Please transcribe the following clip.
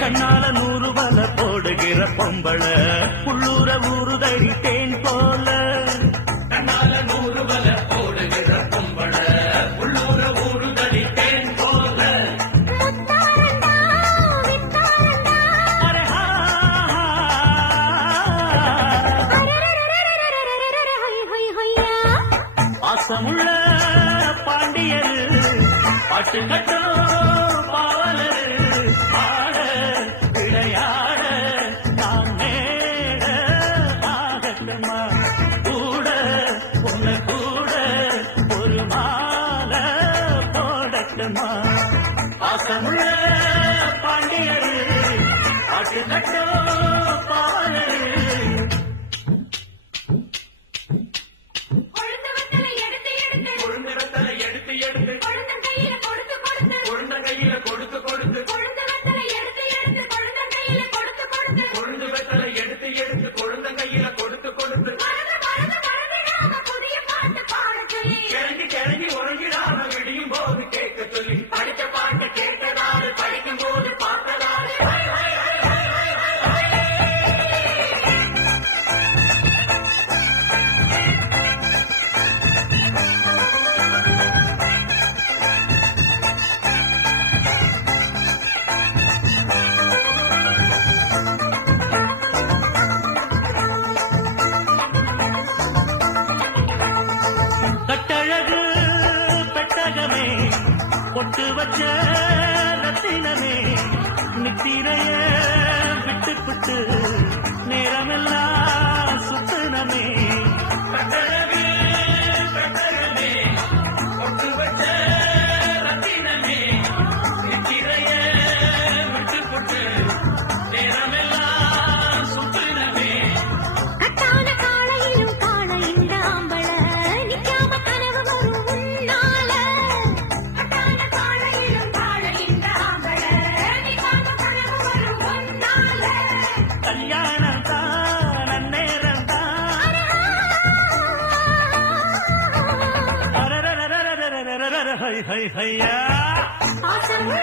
கண்ணால 100 வல போடுகிற பொம்பள உள்ளூர ஊறுதடி தேன் போல கண்ணால 100 வல போடுகிற பொம்பள உள்ளூர ஊறுதடி தேன் போல பாசமுள்ள பாண்டியரு பாட்டு கட்டும் பாவலரு ஆட விளையாட நான் நேட ஆகட்டுமா கூட உன்னை கூட ஒரு மாலை போடட்டுமா பாசமுள்ள பாண்டியரு பாட்டு கட்டும் பாவலரு கட்டழகு பெட்டகமே பொட்டு வச்ச ரத்தினமே நித்திரைய விட்டு நேரமெல்லாம் சுத்தனமே கட்டழகு பெட்டகமே பொட்டு வச்ச ரத்தினமே நித்திரைய விட்டு நேரமெல்லாம் சுத்தனமே Hey, hey, hey, yeah.